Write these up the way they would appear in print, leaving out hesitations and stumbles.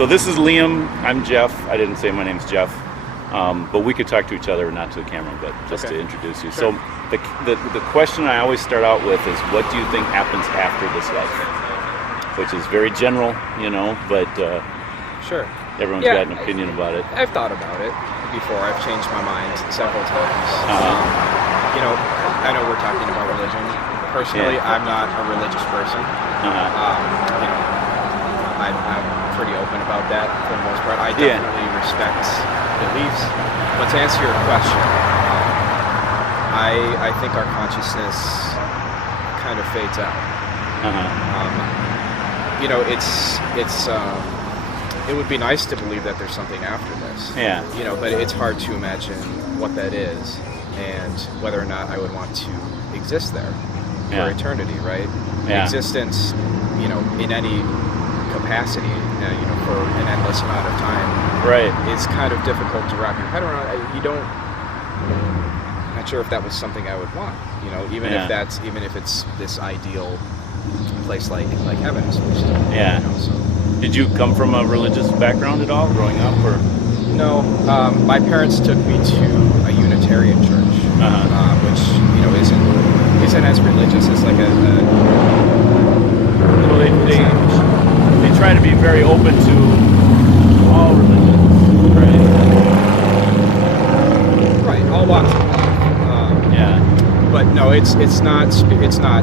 So this is Liam. I'm Jeff. I didn't say my name's Jeff, but we could talk to each other, not to the camera, but just to introduce you. Sure. So the question I always start out with is, what do you think happens after this life? Which is very general, but Sure. everyone's got an opinion about it. I've thought about it before. I've changed my mind several times. I know we're talking about religion. Personally, I'm not a religious person. I'm pretty open about that for the most part. I definitely respect beliefs. But to answer your question, I think our consciousness kind of fades out. It would be nice to believe that there's something after this. Yeah. But it's hard to imagine what that is and whether or not I would want to exist there for eternity, right? Yeah. Existence, in any capacity, for an endless amount of time, Right. is kind of difficult to wrap your head around. I'm not sure if that was something I would want, even if it's this ideal place like heaven is supposed to be. Yeah. Did you come from a religious background at all growing up, or? No, my parents took me to a Unitarian church, which isn't as religious as like Well, they try to be very open to all religions, right? Right, all walks of life. But no, it's not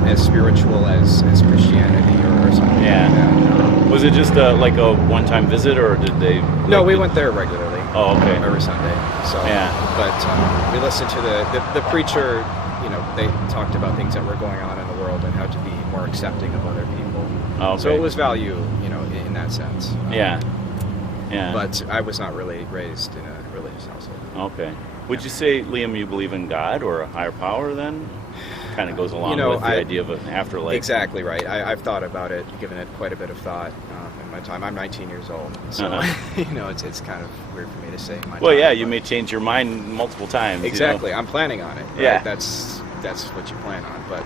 as spiritual as Christianity or something like that. Was it just like a one-time visit, or did they? No, we went there regularly. Oh, okay. Every Sunday. So but we listened to the preacher. They talked about things that were going on in the world and how to be more accepting of other people. Oh, okay. So it was value, in that sense. Yeah. But I was not really raised in a religious household. Okay. Would you say, Liam, you believe in God or a higher power then? Kind of goes along with the idea of an afterlife. Exactly right. I've thought about it, given it quite a bit of thought in my time. I'm 19 years old, so it's kind of weird for me to say in my time. You may change your mind multiple times. Exactly. I'm planning on it. Right? Yeah. That's what you plan on. But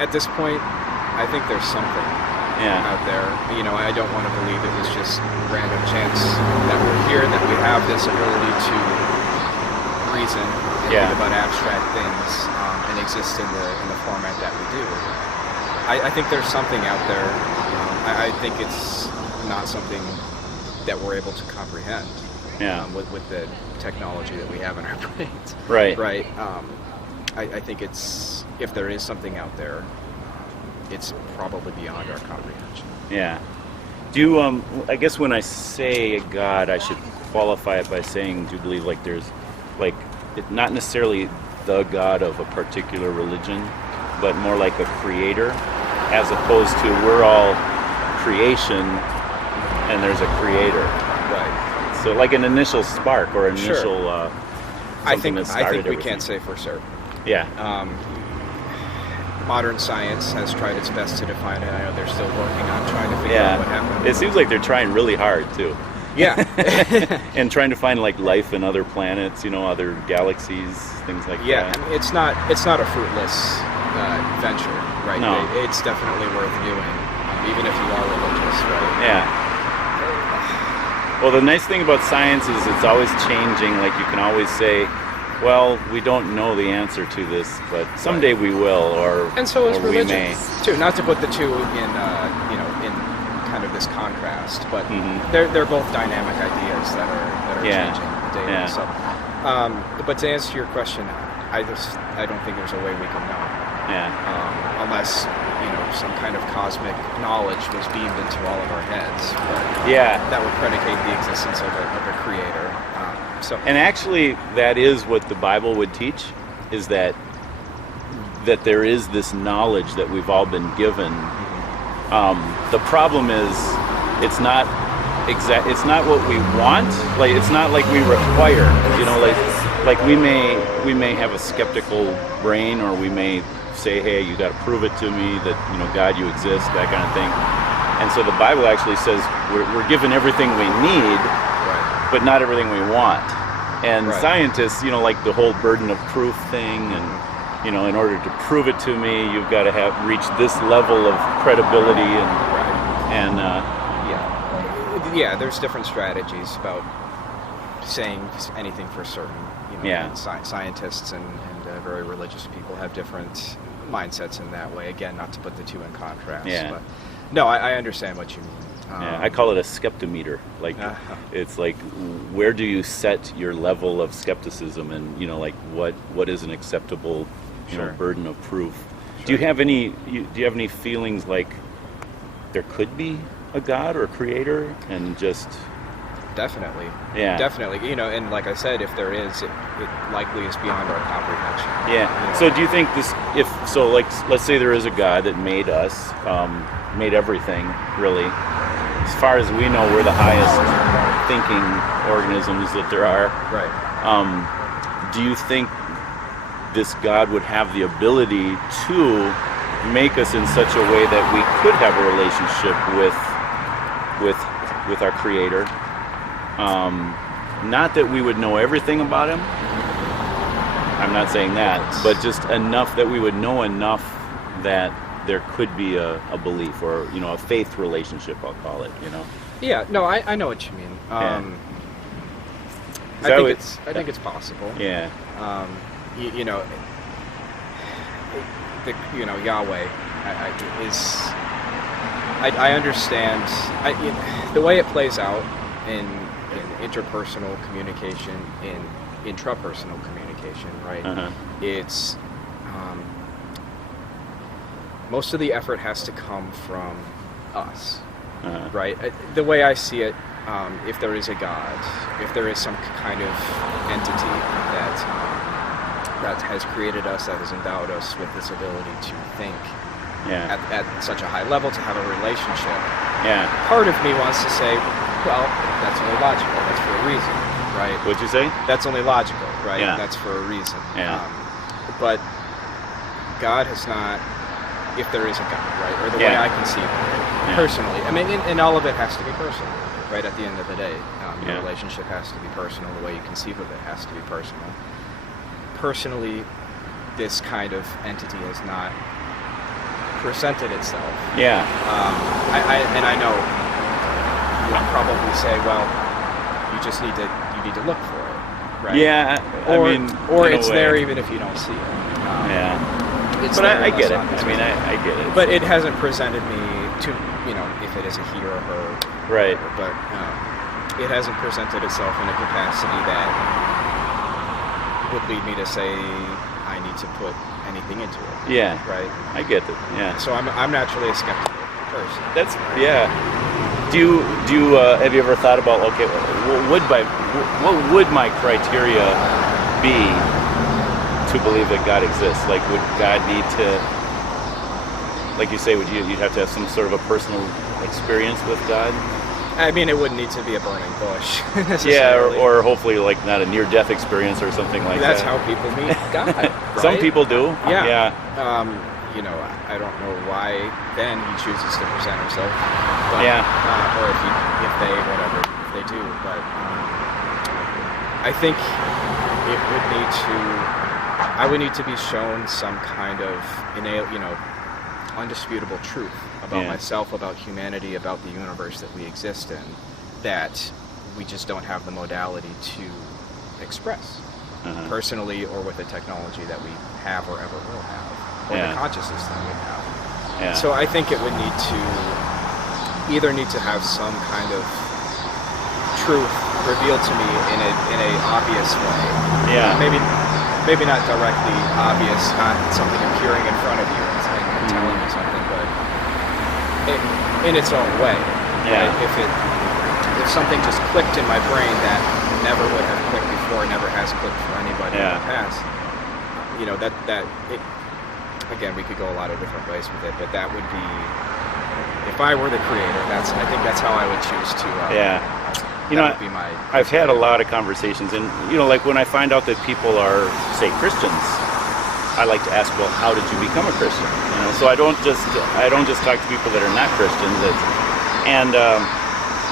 at this point, I think there's something out there. I don't want to believe it was just random chance that we're here, that we have this ability to reason and think about abstract things and exist in the format that we do. I think there's something out there. I think it's not something that we're able to comprehend with the technology that we have in our brains. Right. Right. I think if there is something out there, it's probably beyond our comprehension. Yeah. Do you, I guess when I say God, I should qualify it by saying, do you believe like there's, like, not necessarily the God of a particular religion, but more like a creator, as opposed to we're all creation and there's a creator. Right. So like an initial spark or an initial I think everything. we can't say for certain. Yeah. Modern science has tried its best to define it. I know they're still working on trying to figure out what happened. It seems like they're trying really hard too. Yeah. And trying to find like life in other planets, other galaxies, things like that. Yeah, I mean, it's not a fruitless venture, right? No. It's definitely worth doing, even if you are religious, right? Yeah. Well, the nice thing about science is it's always changing. Like you can always say, well, we don't know the answer to this, but someday we will, and so is religion, we may. too. Not to put the two in in kind of this contrast, but they're both dynamic ideas that are changing daily. Yeah. So, but to answer your question, I don't think there's a way we can know. Yeah. Unless some kind of cosmic knowledge was beamed into all of our heads. But, that would predicate the existence of a creator. And actually, that is what the Bible would teach: is that there is this knowledge that we've all been given. The problem is, it's not it's not what we want. Like it's not like we require. Like we may have a skeptical brain, or we may say, hey, you got to prove it to me that God, you exist, that kind of thing. And so the Bible actually says we're given everything we need, but not everything we want. And scientists, like the whole burden of proof thing, and in order to prove it to me, you've got to reach this level of credibility, and Yeah, there's different strategies about saying anything for certain. Scientists and very religious people have different mindsets in that way. Again, not to put the two in contrast. Yeah. But no, I understand what you mean. I call it a skeptometer. Like, it's like, where do you set your level of skepticism, and like what is an acceptable burden of proof? Sure. Do you have any feelings like there could be a God or a creator, and just definitely, and like I said, if there is, it likely is beyond our comprehension. Yeah. So do you think let's say there is a God that made us, made everything, really. As far as we know, we're the highest thinking organisms that there are. Right. Do you think this God would have the ability to make us in such a way that we could have a relationship with our Creator? Not that we would know everything about Him. I'm not saying that, but just enough that we would know enough that there could be a belief, or a faith relationship, I'll call it. Yeah. No, I know what you mean. I think it's possible. Yeah. Yahweh I understand the way it plays out in interpersonal communication, in intrapersonal communication, right? Uh-huh. It's most of the effort has to come from us, right? The way I see it, if there is a God, if there is some kind of entity that has created us, that has endowed us with this ability to think at such a high level, to have a relationship, part of me wants to say, well, that's only logical, that's for a reason, right? What'd you say? That's only logical, right? Yeah. That's for a reason. Yeah. But God has not, if there is a God, right? Or the way I conceive of it, personally. I mean, and all of it has to be personal, right? At the end of the day, your relationship has to be personal. The way you conceive of it has to be personal. Personally, this kind of entity has not presented itself. Yeah. I know you'll probably say, well, you need to look for it, right? Yeah. Or it's there even if you don't see it. But I get it. I get it. But it hasn't presented me to, if it is a he or a her. Right. But it hasn't presented itself in a capacity that would lead me to say I need to put anything into it. Yeah. Right. I get it. Yeah. So I'm naturally a skeptical person. Do you have you ever thought about, okay, what would my criteria be to believe that God exists? Like, would God need to, like you say, you'd have to have some sort of a personal experience with God? I mean, it wouldn't need to be a burning bush. or hopefully like not a near-death experience or something like That's that. how people meet God. Right? Some people do. Yeah. I don't know why then he chooses to present himself. But, or if they do. But I think it would need to. I would need to be shown some kind of undisputable truth about myself, about humanity, about the universe that we exist in, that we just don't have the modality to express personally, or with the technology that we have or ever will have, or the consciousness that we have. Yeah. So I think it would need to have some kind of truth revealed to me in a obvious way. Yeah. Maybe not directly obvious, not something appearing in front of you and telling you something, but in its own way. Yeah. Right? If something just clicked in my brain that never would have clicked before, never has clicked for anybody in the past, again, we could go a lot of different ways with it, but that would be, if I were the creator, I think that's how I would choose to. Would be my. I've had a lot of conversations, and like when I find out that people are, say, Christians, I like to ask, well, how did you become a Christian? So I don't just talk to people that are not Christians,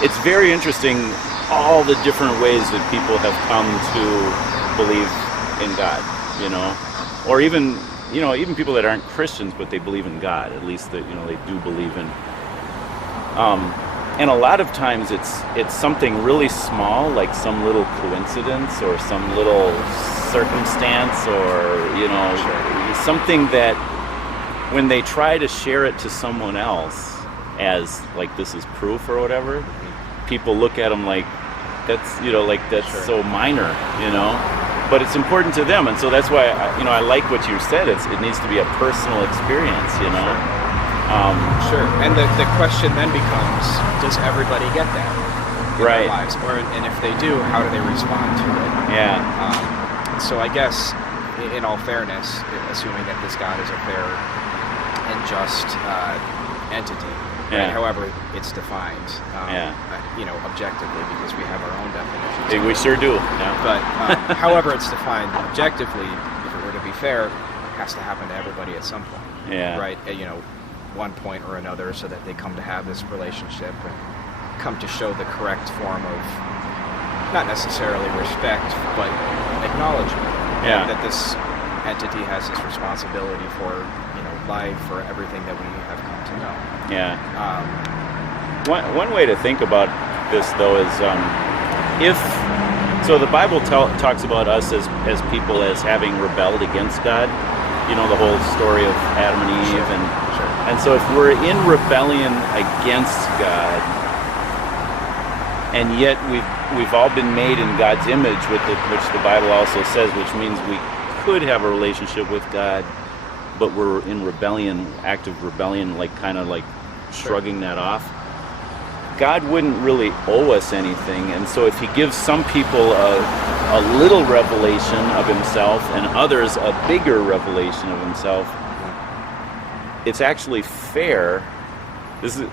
it's very interesting all the different ways that people have come to believe in God, or even people that aren't Christians, but they believe in God. At least that they do believe in. And a lot of times it's something really small, like some little coincidence or some little circumstance, or something that when they try to share it to someone else as like this is proof or whatever, people look at them like that's so minor, but it's important to them, and so that's why I like what you said. It needs to be a personal experience, Sure. And the question then becomes, does everybody get that in their lives? And if they do, how do they respond to it? Yeah. So I guess, in all fairness, assuming that this God is a fair and just entity, right? However it's defined, objectively, because we have our own definitions. We sure do. Yeah. But however it's defined objectively, if it were to be fair, it has to happen to everybody at some point. Yeah. Right? One point or another, so that they come to have this relationship and come to show the correct form of, not necessarily respect, but acknowledgement. Yeah. That this entity has this responsibility for, life, for everything that we have come to know. Yeah. One way to think about this, though, is so the Bible talks about us as people as having rebelled against God. The whole story of Adam and Eve, and so if we're in rebellion against God, and yet we've all been made in God's image, which the Bible also says, which means we could have a relationship with God, but we're in rebellion, active rebellion, like kind of like shrugging that off. God wouldn't really owe us anything, and so if he gives some people a little revelation of himself and others a bigger revelation of himself, it's actually fair.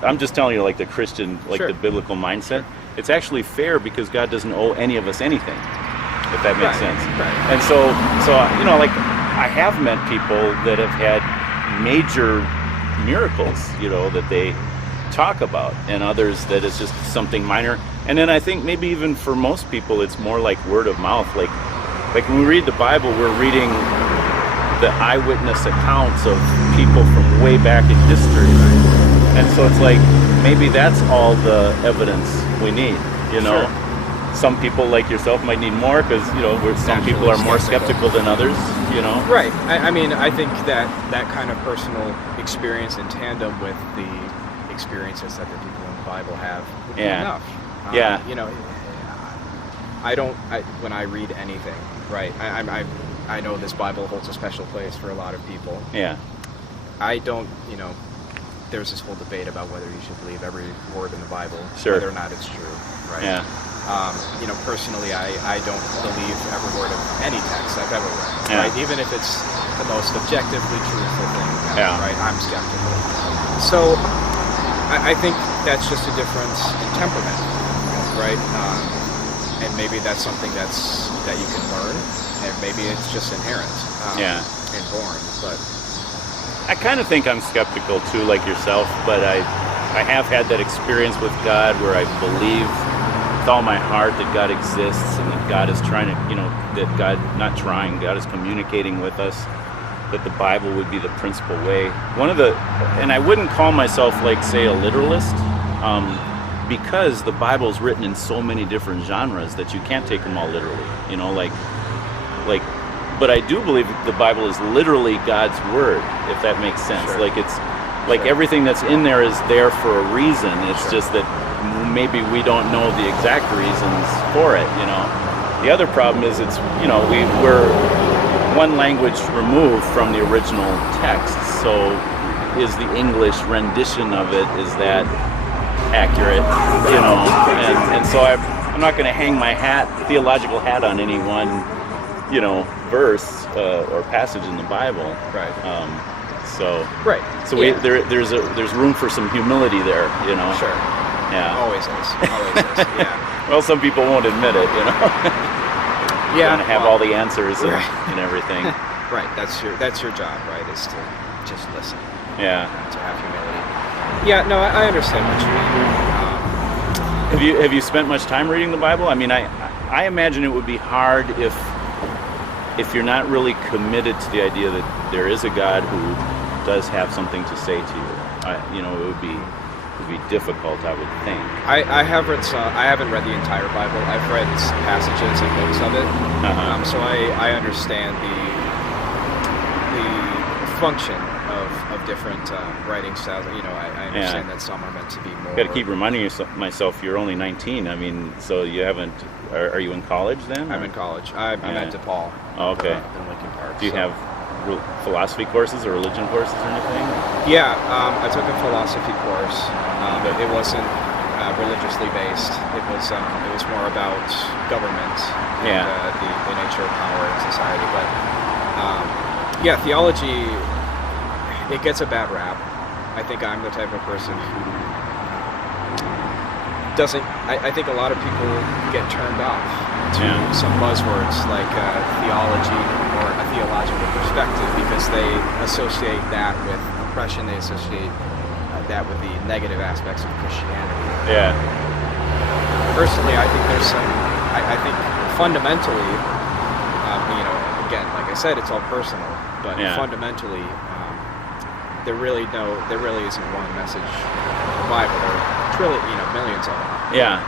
I'm just telling you, like the Christian, the biblical mindset. It's actually fair because God doesn't owe any of us anything, if that makes sense. Right. And so I have met people that have had major miracles, that they talk about, and others that it's just something minor. And then I think maybe even for most people it's more like word of mouth, like when we read the Bible, we're reading the eyewitness accounts of people from way back in history, and so it's like maybe that's all the evidence we need. Some people like yourself might need more, because some people are more skeptical than others. Right. I mean, I think that kind of personal experience in tandem with the experiences that the people in the Bible have would be enough. When I read anything, right, I know this Bible holds a special place for a lot of people. Yeah. I don't, there's this whole debate about whether you should believe every word in the Bible, sure, whether or not it's true, right? Yeah. Personally, I don't believe every word of any text I've ever read, right? Even if it's the most objectively truthful thing ever, right? I'm skeptical. So I think that's just a difference in temperament, right? And maybe that's something that you can learn, and maybe it's just inherent, and born. But I kind of think I'm skeptical too, like yourself. But I have had that experience with God where I believe with all my heart that God exists, and that God is trying to, that God is communicating with us, that the Bible would be the principal way. And I wouldn't call myself, like, say, a literalist, because the Bible is written in so many different genres that you can't take them all literally, but I do believe the Bible is literally God's word, if that makes sense. Sure. Like it's like everything that's in there is there for a reason. It's just that maybe we don't know the exact reasons for it, The other problem is we're one language removed from the original text, so is the English rendition of it, is that accurate, and so I'm not going to hang my theological hat on any one, verse or passage in the Bible. Right. So Yeah. there's room for some humility there, Sure. Yeah. Always is. Yeah. Well, some people won't admit it, Yeah. And have all the answers and everything. Right. That's your job, right? Is to just listen. Yeah. To have humility. Yeah. No, I understand what you mean. Have you spent much time reading the Bible? I mean, I imagine it would be hard if you're not really committed to the idea that there is a God who does have something to say to you. It would be difficult, I would think. I have read some. I haven't read the entire Bible. I've read passages and books of it, so I understand the function of different writing styles. You know, I understand that some are meant to be more. Got to keep reminding myself you're only 19. I mean, so you haven't. Are you in college then? I'm in college. I'm at DePaul. Oh, okay. In Lincoln Park. Do you have philosophy courses or religion courses or anything? Yeah, I took a philosophy course. It wasn't religiously based. It was more about government and the nature of power in society. But theology, it gets a bad rap. I think I'm the type of person who doesn't. I think a lot of people get turned off to some buzzwords like theology or a theological perspective because they associate that with oppression. They associate that with the negative aspects of Christianity. Yeah. Personally, I think there's some. I think fundamentally, again, like I said, it's all personal, but fundamentally, there really isn't one message in the Bible. There are millions of them. Yeah.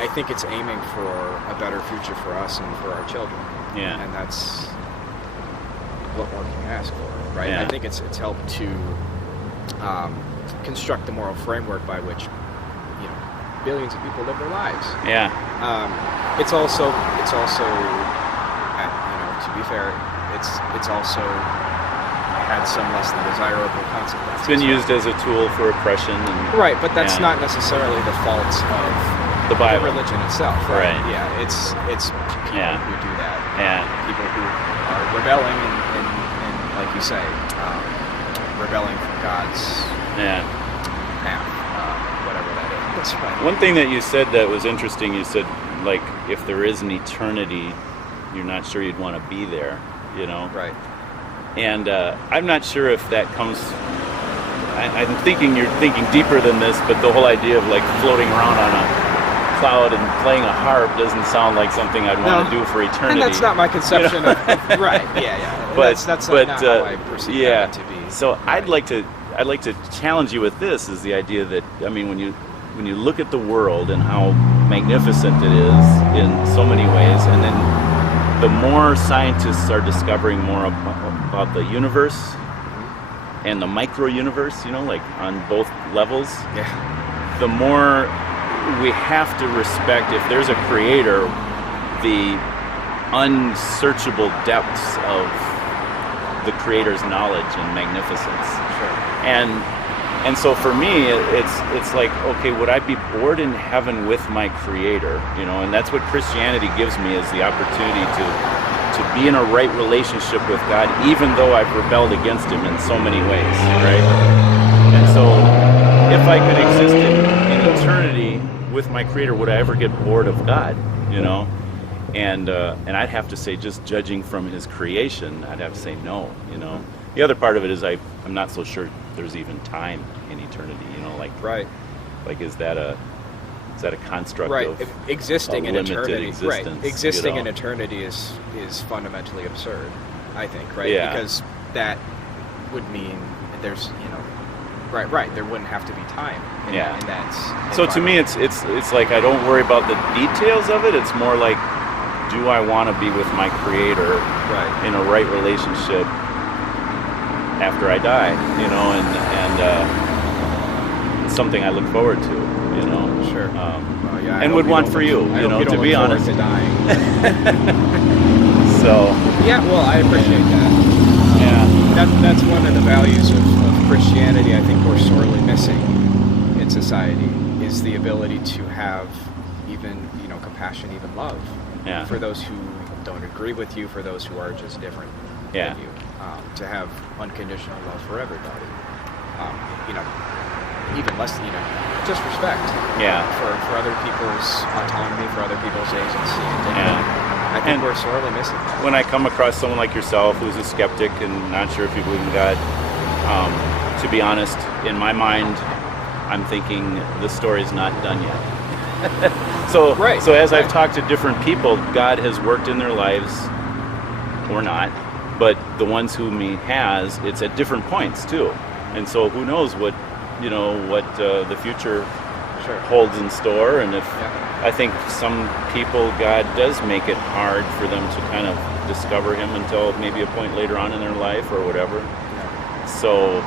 I think it's aiming for a better future for us and for our children. Yeah. And that's what more can you ask for, right? Yeah. I think it's helped to construct the moral framework by which billions of people live their lives. Yeah. It's also to be fair, it's also had some less than desirable consequences. It's been used as a tool for oppression. Right, but that's not necessarily the fault of the Bible, religion itself. Right? Yeah, it's people who do that. Yeah. People who are rebelling and like you say, rebelling from God's path, whatever that is. That's right. One thing that you said that was interesting, you said, like, if there is an eternity, you're not sure you'd want to be there, Right. And I'm not sure if that comes... I'm thinking you're thinking deeper than this, but the whole idea of, like, floating around on a cloud and playing a harp doesn't sound like something I'd want to do for eternity. And that's not my conception of... Right, yeah. But that's not how I perceive that to be. So right. I'd like to challenge you with this, is the idea that, I mean, when you look at the world and how magnificent it is in so many ways, and then the more scientists are discovering more about the universe and the micro-universe, like on both levels, the more we have to respect, if there's a creator, the unsearchable depths of the creator's knowledge and magnificence. Sure. And so for me, it's like, okay, would I be bored in heaven with my creator? And that's what Christianity gives me, is the opportunity to be in a right relationship with God, even though I've rebelled against him in so many ways, right? And so if I could exist in eternity with my creator, would I ever get bored of God? And I'd have to say, just judging from his creation, I'd have to say no. The other part of it is I'm not so sure there's even time in eternity. Right. Like is that a construct of existing in eternity? Existence, right. Existing in eternity is fundamentally absurd, I think. Right. Yeah. Because that would mean there's Right. There wouldn't have to be time. In that so to me, it's like I don't worry about the details of it. It's more like, do I want to be with my creator in a right relationship after I die? And it's something I look forward to. Sure. And would want for you. To be honest. To dying. So. Yeah. Well, I appreciate that. That's one of the values of Christianity I think we're sorely missing in society, is the ability to have even, compassion, even love for those who don't agree with you, for those who are just different than you, to have unconditional love for everybody. Even less, just respect for other people's autonomy, for other people's agency and dignity. I think we're sorely missing that. When I come across someone like yourself who's a skeptic and not sure if you believe in God, to be honest, in my mind, I'm thinking the story's not done yet. So as I've talked to different people, God has worked in their lives, or not, but the ones whom he has, it's at different points too. And so who knows what what the future Sure. holds in store, and if Yeah. I think some people, God does make it hard for them to kind of discover Him until maybe a point later on in their life or whatever. Yeah. So,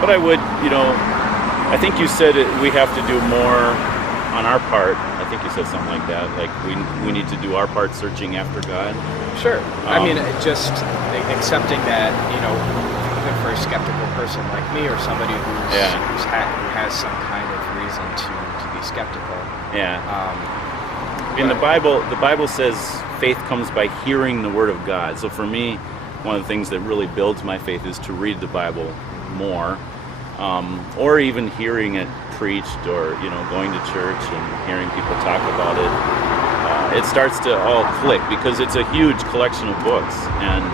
but I would, I think you said we have to do more on our part. I think you said something like that. Like we need to do our part searching after God. Sure. I mean, just accepting that, even for a skeptical person like me, or somebody who has some kind of reason to be skeptical. Yeah. In the Bible says faith comes by hearing the Word of God. So for me, one of the things that really builds my faith is to read the Bible more, or even hearing it preached, or going to church and hearing people talk about it. It starts to all click because it's a huge collection of books, and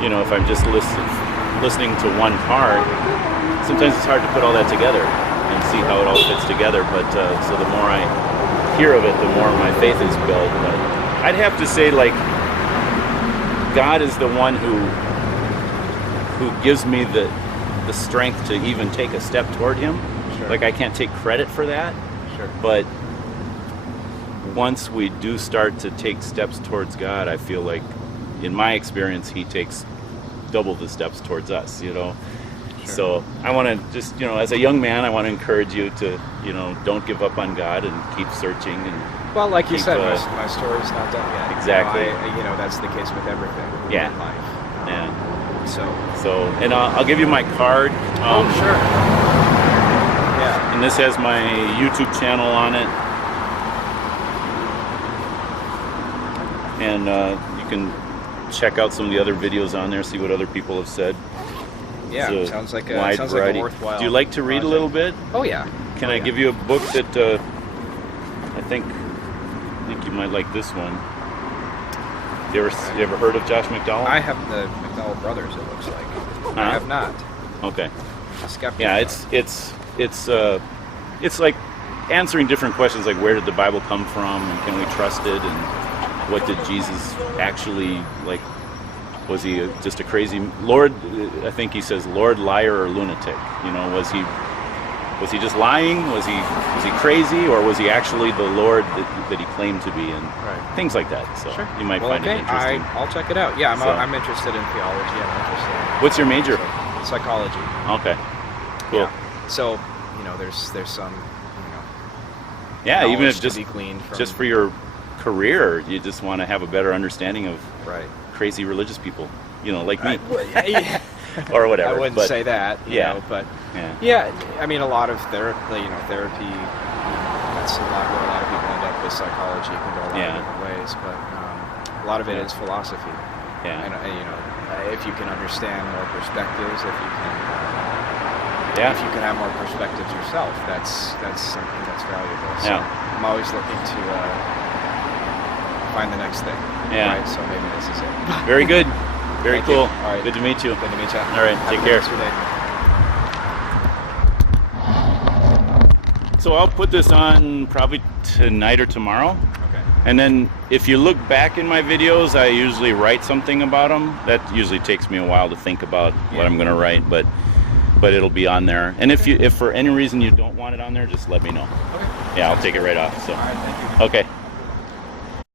if I'm just listening to one part, sometimes it's hard to put all that together and see how it all fits together. But so the more I hear of it, the more my faith is built. But I'd have to say, like, God is the one who gives me the strength to even take a step toward Him. Sure. Like, I can't take credit for that. Sure. But once we do start to take steps towards God, I feel like, in my experience, He takes double the steps towards us, Sure. So I want to just, as a young man, I want to encourage you to, don't give up on God and keep searching. And well, like you said, my story's not done yet. Exactly. That's the case with everything Yeah. in life. Yeah. So, and I'll give you my card. Sure. Yeah. And this has my YouTube channel on it. And you can check out some of the other videos on there, see what other people have said. Yeah, sounds like a worthwhile. Do you like to read project. a little bit? Oh yeah. Can I give you a book that I think you might like this one? You ever heard of Josh McDowell? I have the McDowell Brothers. It looks like. Huh? I have not. Okay. A skeptic. Yeah, it's like answering different questions, like where did the Bible come from, and can we trust it, and what did Jesus actually like? Was he just a crazy Lord? I think he says Lord, liar, or lunatic. Was he just lying? Was he crazy, or was he actually the Lord that he claimed to be? And things like that. So sure. You might find it interesting. I'll check it out. Yeah, I'm interested in theology. I'm interested in What's your major? Psychology. Okay. Cool. Yeah. So there's some yeah, even if to be gleaned from, just for your career, you just want to have a better understanding of crazy religious people, like me, or whatever. I wouldn't say that, but I mean, a lot of therapy, that's a lot where a lot of people end up with psychology. It can go a lot of different ways, but a lot of it is philosophy. Yeah. And if you can understand more perspectives, if you can have more perspectives yourself, that's something that's valuable. So I'm always looking to find the next thing. Yeah. Right? So maybe this is it. Very good. Very Thank cool. you. All right. Good to meet you. Good to meet you. All right. Take care. So I'll put this on probably tonight or tomorrow. Okay. And then if you look back in my videos, I usually write something about them. That usually takes me a while to think about what I'm going to write, but it'll be on there. And if for any reason you don't want it on there, just let me know. Okay. Yeah, I'll take it right off. So. All right. Thank you. Okay.